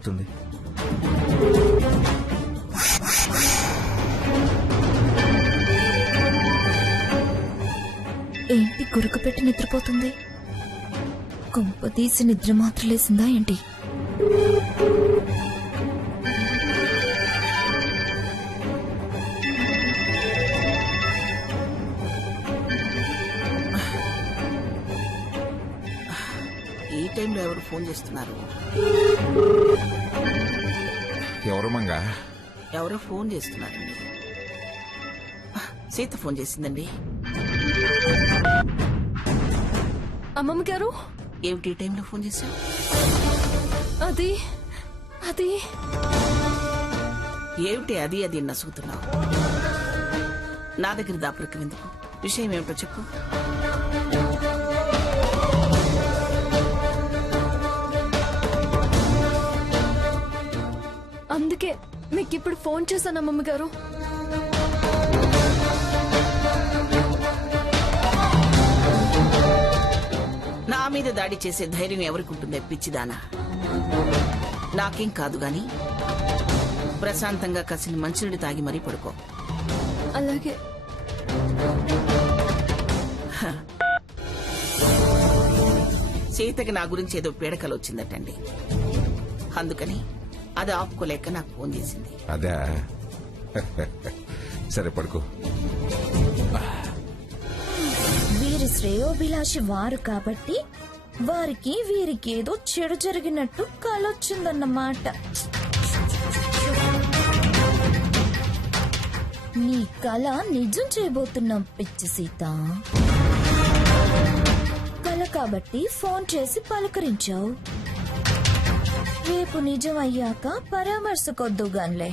నిద్రపోతుంది. ఏంటి గురుకు పెట్టి నిద్రపోతుంది? కొంపదీసి నిద్ర మాత్రలేసిందా ఏంటి? ఈ టైంలో ఎవరు ఫోన్ చేస్తున్నారు? ఎవరు మంగా? ఎవరో ఫోన్ చేస్తున్నారండి. సీత ఫోన్ చేసిందండి. అమ్మమ్మ గారు, ఏమిటి ఈ టైంలో ఫోన్ చేశావు? అది అది ఏమిటి అది అది నసుగుతున్నావు? నా దగ్గర దాపరికం ఎందుకు? విషయం ఏమిటో చెప్పు. అందుకే మీకు ఇప్పుడు ఫోన్ చేశాను అమ్మమ్మ గారు. నా మీద దాడి చేసే ధైర్యం ఎవరికి ఉంటుందే పిచ్చిదానా? నాకేం కాదు గాని ప్రశాంతంగా కసిని మంచినీళ్ళు తాగి మరీ పడుకో. అలాగే. సీతకి నా గురించి ఏదో పీడకలు వచ్చిందటండి. అందుకని అది ఆపుకోలేక నాకు ఫోన్ చేసింది. అదే సరే పడుకో. వీరి శ్రేయోభిలాషి వారు కాబట్టి వారికి వీరికి ఏదో చెడు జరిగినట్టు కలొచ్చిందన్నమాట. నీ కళ నిజం చేయబోతున్నాం పిచ్చి సీత. కళ కాబట్టి ఫోన్ చేసి పలకరించావు. రేపు నిజం అయ్యాక పరామర్శకొద్దుగాన్లే.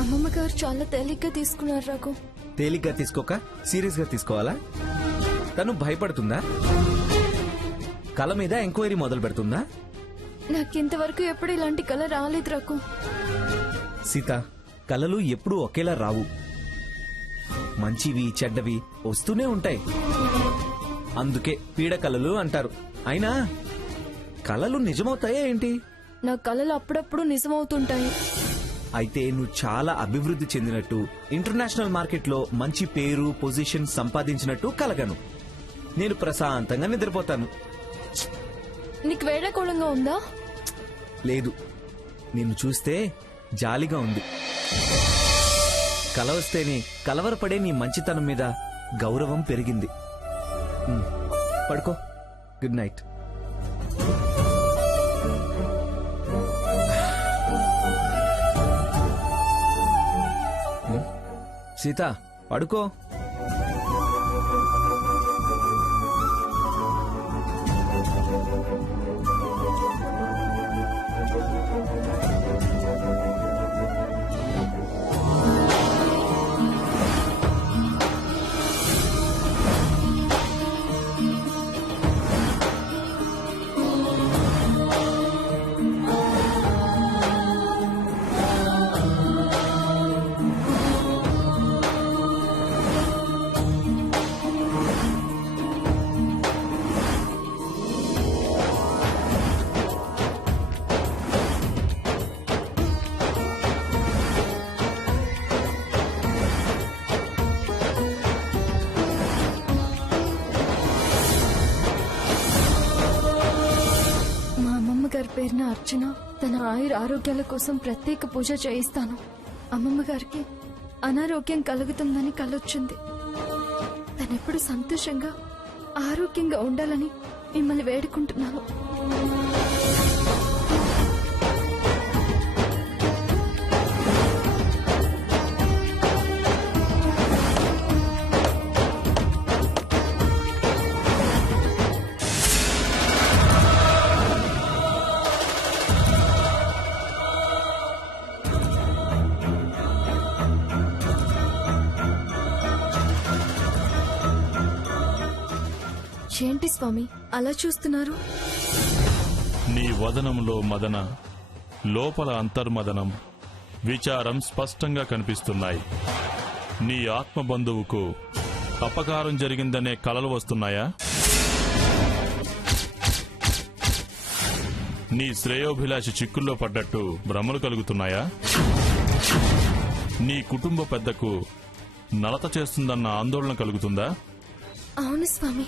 అమ్మమ్మ గారు చాలా తేలిగ్గా తీసుకున్నారు రఘు. తేలిగ్గా తీసుకోక సీరియస్ గా తీసుకోవాలా? తను భయపడుతుందా? కళ మీద ఎంక్వైరీ మొదలు పెడుతుందా? నాకింతవరకు ఎప్పుడు ఇలాంటి కళ రాలేదు రఘు. సీత, కళలు ఎప్పుడూ ఒకేలా రావు. మంచివి చెడ్డవి వస్తూనే ఉంటాయి. అందుకే పీడ కళలు అంటారు. అయినా కళలు నిజమవుతాయా ఏంటి? నా కళలు అప్పుడప్పుడు నిజమవుతుంటాయి. అయితే నువ్వు చాలా అభివృద్ధి చెందినట్టు, ఇంటర్నేషనల్ మార్కెట్లో మంచి పేరు పొజిషన్ సంపాదించినట్టు కలగను. నేను ప్రశాంతంగా నిద్రపోతాను. నీకు వేళకోళంగా ఉందా? లేదు, నిన్ను చూస్తే జాలిగా ఉంది. కల వస్తేనే కలవరపడే నీ మంచితనం మీద గౌరవం పెరిగింది. పడుకో. Good night. సీత, పడుకో. గారి పేరున అర్చన తన ఆరోగ్యాల కోసం ప్రత్యేక పూజ చేయిస్తాను. అమ్మమ్మ గారికి అనారోగ్యం కలుగుతుందని కలొచ్చింది. తనెప్పుడు సంతోషంగా ఆరోగ్యంగా ఉండాలని మిమ్మల్ని వేడుకుంటున్నాను. ఏంటి స్వామి అలా చూస్తున్నారు? నీ వదనంలో మదన, లోపల అంతర్మదనం, విచారం స్పష్టంగా కనిపిస్తున్నాయి. నీ ఆత్మ బంధువుకు అపకారం జరిగిందనే కలలు వస్తున్నాయా? నీ శ్రేయోభిలాషి చిక్కుల్లో పడ్డట్టు భ్రమలు కలుగుతున్నాయా? నీ కుటుంబ పెద్దకు నలత చేస్తుందన్న ఆందోళన కలుగుతుందా? అవును స్వామి,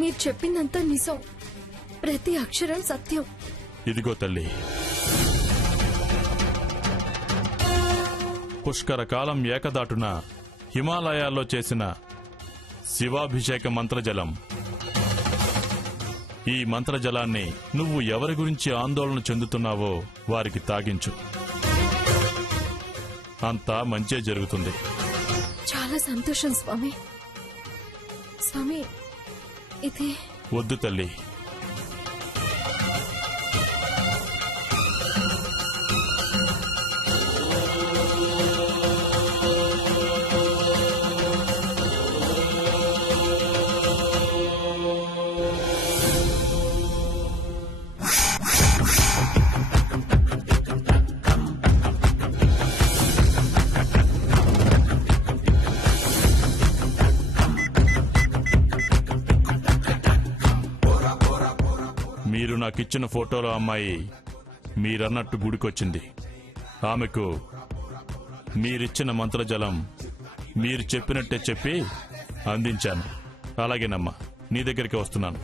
మీరు చెప్పిందంతా నిజం. ప్రతి అక్షరం సత్యం. ఇదిగో తల్లి, పుష్కర కాలం ఏకదాటున హిమాలయాల్లో చేసిన శివాభిషేక మంత్రజలం. ఈ మంత్రజలాన్ని నువ్వు ఎవరి గురించి ఆందోళన చెందుతున్నావో వారికి తాగించు. అంతా మంచే జరుగుతుంది. చాలా సంతోషం స్వామి. స్వామి, ఇది వద్దు తల్లి. మీరు నాకిచ్చిన ఫోటోలో అమ్మాయి మీరన్నట్టు గుడికొచ్చింది. ఆమెకు మీరిచ్చిన మంత్రజలం మీరు చెప్పినట్టే చెప్పి అందించాను. అలాగేనమ్మా, నీ దగ్గరికి వస్తున్నాను.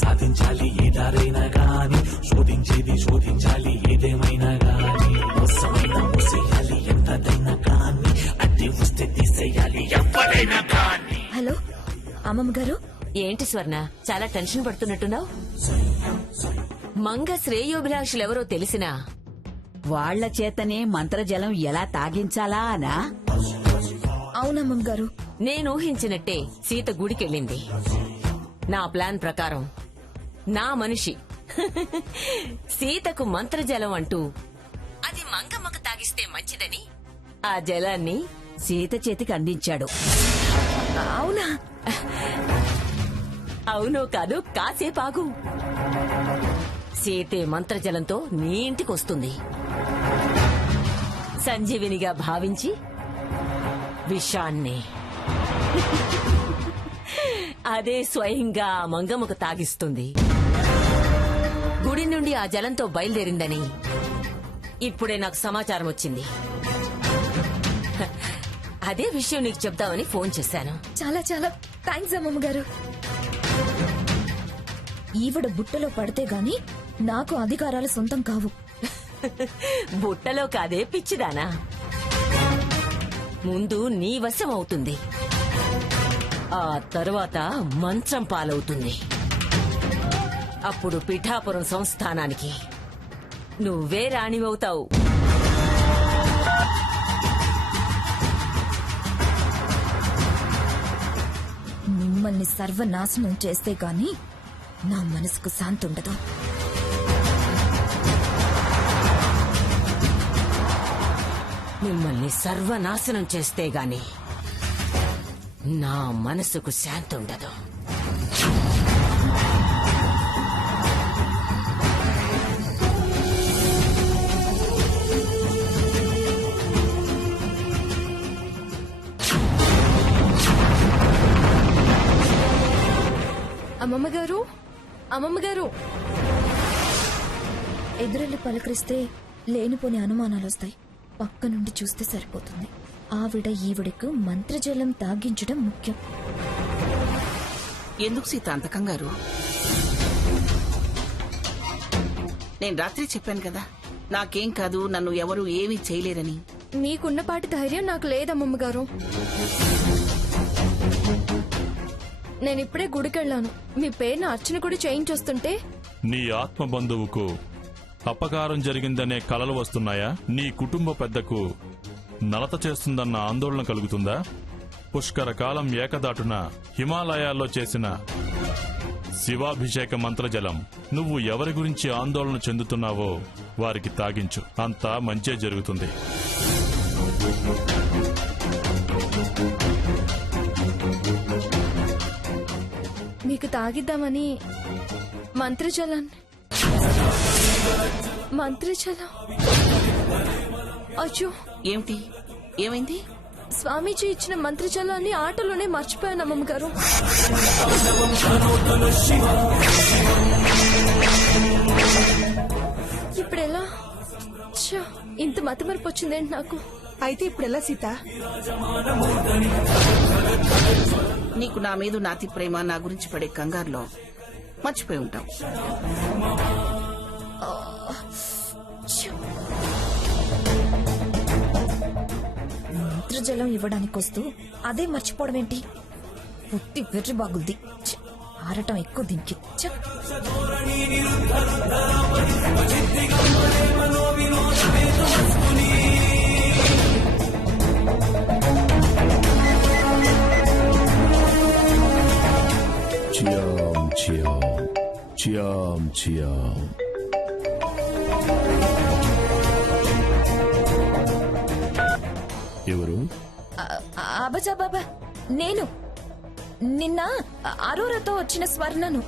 సాధించాలి ఏదారైనా గాని, శోధించాలి ఏదేమైనా గాని, మోసేయాలి ఎంతదైనా కానీ, అడ్డి వస్తే తీసేయాలి ఎవరైనా కానీ. హలో అమ్మమ్మ గారు. ఏంటి స్వర్ణ, చాలా టెన్షన్ పడుతున్నట్టున్నావు? మంగ శ్రేయోభిలాషులెవరో తెలిసినా వాళ్ల చేతనే మంత్రజలం ఎలా తాగించాలా అనా? అవునమ్మమ్మ గారు. నేను ఊహించినట్టే సీత గుడికెళ్ళింది. నా ప్లాన్ ప్రకారం నా మనిషి సీతకు మంత్రజలం అంటూ అది మంగమ్మకు తాగిస్తే మంచిదని ఆ జలాన్ని సీత చేతికి అందించాడు. అవునా? అవునో కాదు, కాసేపాగు. సీతే మంత్రజలంతో నీ ఇంటికొస్తుంది. సంజీవినిగా భావించి విషాన్ని అదే స్వయంగా ఆ మంగమ్మకు తాగిస్తుంది. గుడి నుండి ఆ జలంతో బయలుదేరిందని ఇప్పుడే నాకు సమాచారం వచ్చింది. అదే విషయం నీకు చెప్దామని ఫోన్ చేశాను. చాలా చాలా థ్యాంక్స్ అమ్మమ్మ గారు. ఈవిడ బుట్టలో పడితే గాని నాకు అధికారాలు సొంతం కావు. బుట్టలో కాదే పిచ్చిదానా, ముందు నీ వశం అవుతుంది, ఆ తరువాత మంచం పాలవుతుంది. అప్పుడు పిఠాపురం సంస్థానానికి నువ్వే రాణివవుతావు. మిమ్మల్ని సర్వనాశనం చేస్తే గాని నా మనసుకు శాంతి ఉండదు. మిమ్మల్ని సర్వనాశనం చేస్తే గాని నా మనసుకు శాంతి ఉండదు. అమ్మమ్మగారు, అమ్మమ్మగారు. ఎదురెళ్ళి పలకరిస్తే లేనిపోని అనుమానాలు వస్తాయి. పక్క నుండి చూస్తే సరిపోతుంది. ఆవిడ ఈవిడకు మంత్రజలం తాగించడం ముఖ్యం. ఎందుకు సీత అంత కంగారు? నేను రాత్రి చెప్పాను కదా, నాకేం కాదు, నన్ను ఎవరు ఏమీ చేయలేరని. మీకున్నపాటి ధైర్యం నాకు లేదమ్మమ్మగారు. నేనిప్పుడే గుడికెళ్ళాను. మీ పేరున అర్చన కూడా చేయించొస్తుంటే నీ ఆత్మ బంధువుకు అపకారం జరిగిందనే కలలు వస్తున్నాయా? నీ కుటుంబ పెద్దకు నలత చేస్తుందన్న ఆందోళన కలుగుతుందా? పుష్కర కాలం ఏకదాటున హిమాలయాల్లో చేసిన శివాభిషేక మంత్రజలం నువ్వు ఎవరి గురించి ఆందోళన చెందుతున్నావో వారికి తాగించు. అంతా మంచే జరుగుతుంది. మీకు మీకు తాగిద్దామని మంత్రజలం అయ్యో, ఏమిటి ఏమైంది? స్వామీజీ ఇచ్చిన మంత్రజలాన్ని ఆటోలోనే మర్చిపోయాను అమ్మమ్మ గారు. ఇప్పుడెలా? ఛ, ఇంత మతిమరుపు వచ్చిందేంటి నాకు? అయితే ఇప్పుడెలా సీత? నీకు నా మీద నాతి ప్రేమ, నా గురించి పడే కంగారులో మర్చిపోయి ఉంటావు. మంత్రజలం ఇవ్వడానికి వస్తూ అదే మర్చిపోవడం ఏంటి? పుట్టి వెర్రి బాగుద్ది. ఛ, ఆరటం ఎక్కువ దీనికి. ఛ. చియాం చియాం చియాం చియాం. ఎవరు? అబజా బాబా, నేను నిన్న అరోరాతో వచ్చిన స్వర్ణను.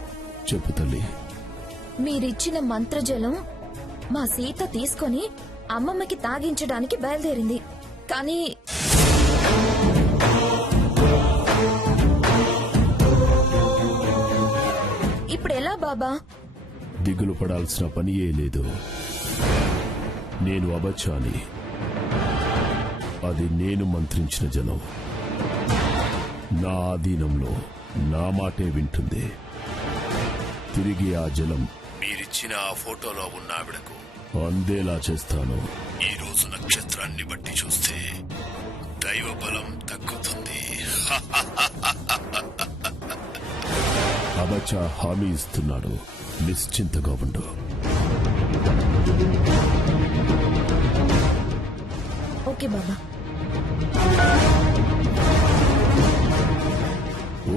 చెప్పు తల్లి. మీరిచ్చిన మంత్రజలం మా సీత తీసుకొని అమ్మమ్మకి తాగించడానికి బయలుదేరింది. కానీ ఇప్పుడెలా బాబా? దిగులు పడాల్సిన పనియే లేదు. నేను అబచ్చాని. అది నేను మంత్రించిన జలం. నా ఆధీనంలో నా మాటే వింటుంది. తిరిగి ఆ జలం మీరిచ్చిన ఆ ఫోటోలో ఉన్న ఆవిడకు అందేలా చేస్తాను. ఈ రోజు నక్షత్రాన్ని బట్టి చూస్తే దైవ బలం తగ్గుతుంది. అబచా హామీ ఇస్తున్నాడు. నిశ్చింతగా ఉండు. ఓకే బాబా.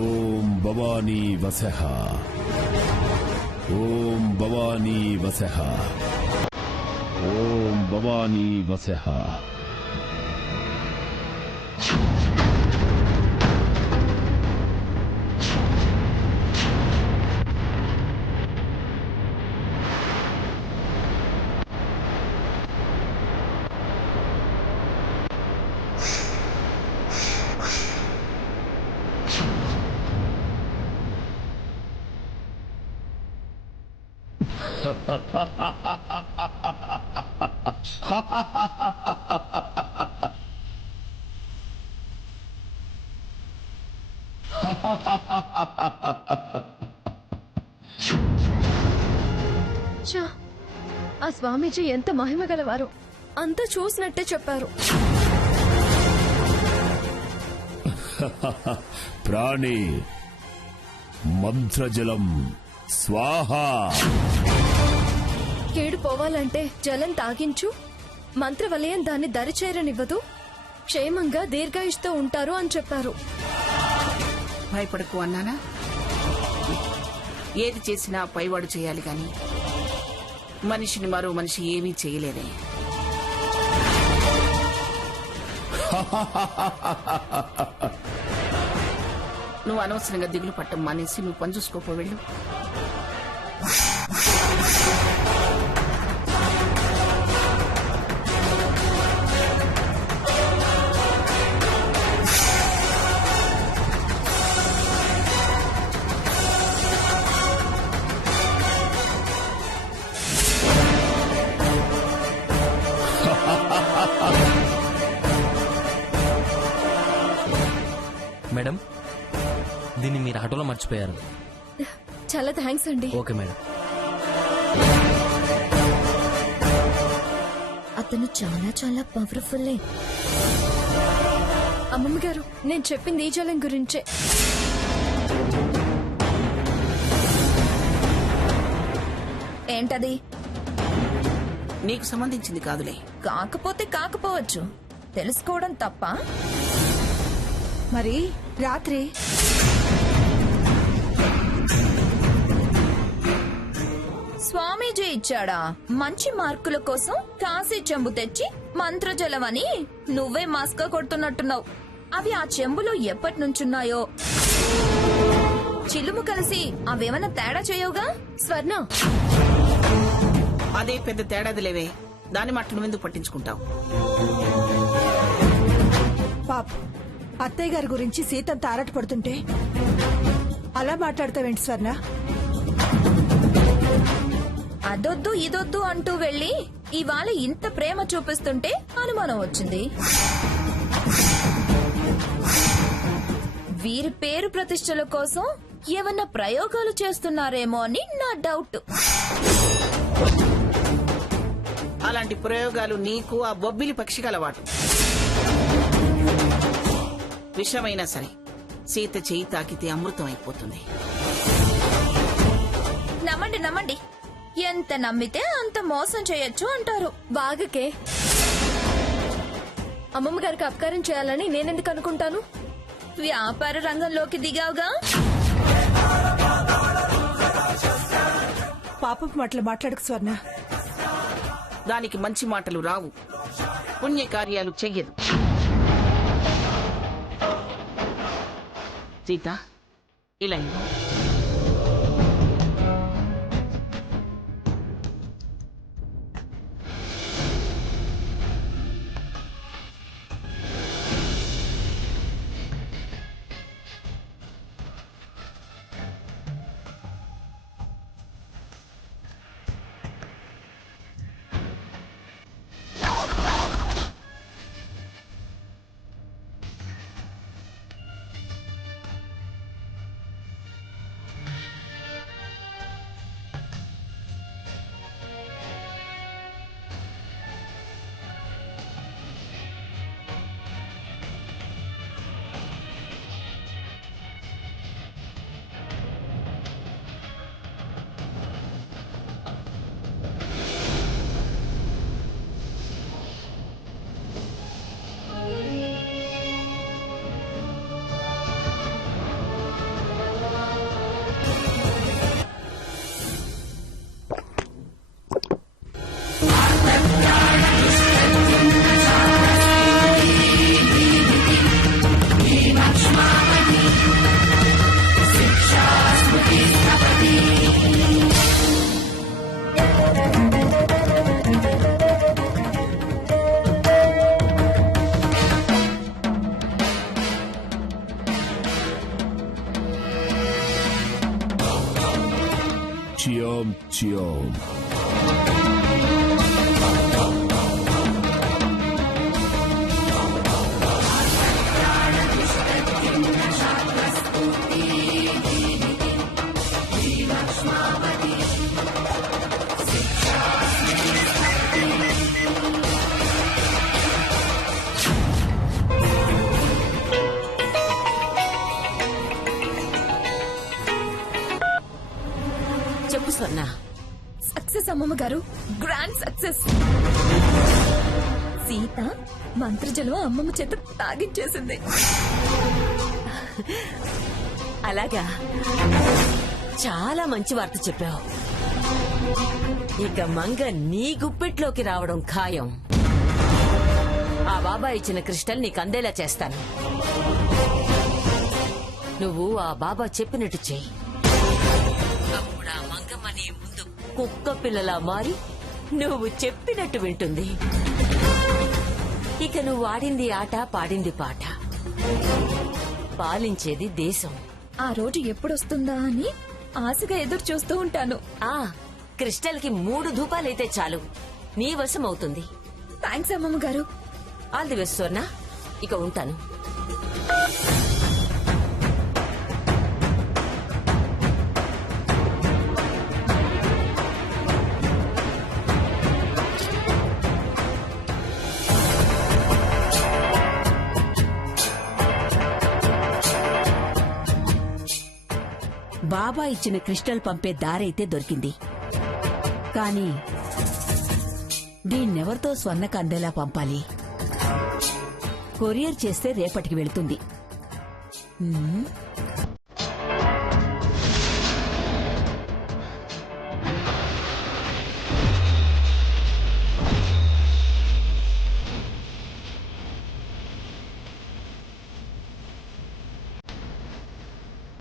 ఓం భవానీ వసః. ఓం భవానీ వసః. ఓం భవానీ వసః. ఛ, ఆ స్వామీజీ ఎంత మహిమ గలవారు! అంతా చూసినట్టే చెప్పారు. ప్రాణి మంత్రజలం స్వాహా. కేడు పోవాలంటే జలం తాగించు, మంత్రవలయం దాన్ని దరిచేరనివ్వదు, క్షేమంగా దీర్ఘాయుష్తో ఉంటారు అని చెప్పారు. భయపడకు అన్నానా? ఏది చేసినా పైవాడు చేయాలి గాని మనిషిని మరో మనిషి ఏమీ చేయలేదే. నువ్వు అనవసరంగా దిగులు పట్టం మానేసి నువ్వు పని చూసుకోపో వెళ్ళు. మేడం, దీన్ని మీరు ఆటోలో మర్చిపోయారు. చాలా థ్యాంక్స్ అండి. Okay madam. అతను చాలా చాలా పవర్ఫుల్లే. అమ్మమ్మ గారు, నేను చెప్పింది ఈ జలం గురించే. ఏంటది? నీకు సంబంధించింది కాదులే. కాకపోతే కాకపోవచ్చు, తెలుసుకోవడం తప్ప. మరి రాత్రి స్వామీజీ ఇచ్చాడా? మంచి మార్కుల కోసం కాశీ చెంబు తెచ్చి మంత్రజలం అని నువ్వే మాస్కా కొడుతున్నట్టున్నావు. అవి ఆ చెంబులో ఎప్పటి నుంచున్నాయో చిల్లుము కలిసి అవేమన్నా తేడా చేయవుగా? స్వర్ణ, అదే పెద్ద తేడాది లేవే, దాని మాటలు ఎందుకు పట్టించుకుంటావు? పాప్, అత్తయ్య గారి గురించి సీతంత ఆరాటపడుతుంటే అలా మాట్లాడతావేంటి స్వర్ణ? అదొద్దు ఇదొద్దు అంటూ వెళ్ళి ఇవాళ ఇంత ప్రేమ చూపిస్తుంటే అనుమానం వచ్చింది. వీరి పేరు ప్రతిష్టల కోసం ఏమన్నా ప్రయోగాలు చేస్తున్నారేమో అని నా డౌట్. అలాంటి ప్రయోగాలు నీకు ఆ బొబ్బిలి పక్షికి అలవాటు. విషమైనా సరే సీత చేయి తాకితే అమృతం అయిపోతుంది. నమ్మండి నమ్మండి, ఎంత నమ్మితే అంత మోసం చేయొచ్చు అంటారు. బాగకే. అమ్మమ్మ గారికి అపకారం చేయాలని నేనెందుకు అనుకుంటాను? వ్యాపార రంగంలోకి దిగావుగా. పాపపు మాటలు మాట్లాడకు స్వర్ణ. దానికి మంచి మాటలు రావు, పుణ్యకార్యాలు చెయ్యదు. సీత, ఇలా ఇవ్వు. చియోం చియోం. చెప్పు స్వర్ణ. సక్సెస్ అమ్మమ్మ గారు, గ్రాండ్ సక్సెస్. సీత మంత్రజలం అమ్మమ్మ చేత తాగించేసింది. అలాగా, చాలా మంచి వార్త చెప్పావు. ఇక మంగ నీ గుప్పెట్లోకి రావడం ఖాయం. ఆ బాబా ఇచ్చిన క్రిస్టల్ నీకు అందేలా చేస్తాను. నువ్వు ఆ బాబా చెప్పినట్టు చెయ్యి. అప్పుడు ఆ మంగమ్మ నీ ముందు కుక్క పిల్లలా మారి నువ్వు చెప్పినట్టు వింటుంది. ఇక నువ్వు ఆడింది ఆట, పాడింది పాట. పాలించేది దేశం. ఆ రోజు ఎప్పుడొస్తుందా అని ఆశగా ఎదురు చూస్తూ ఉంటాను. ఆ క్రిస్టల్ కి 3 ధూపాలైతే చాలు, నీ వశం అవుతుంది. థ్యాంక్స్ అమ్మమ్మ గారు. ఆల్ ది బెస్ట్ స్వర్ణ. ఇక ఉంటాను. బాబా ఇచ్చిన క్రిస్టల్ పంపే దారైతే దొరికింది. కానీ దీన్నెవరితో స్వర్ణకు అందేలా పంపాలి? కొరియర్ చేస్తే రేపటికి వెళుతుంది.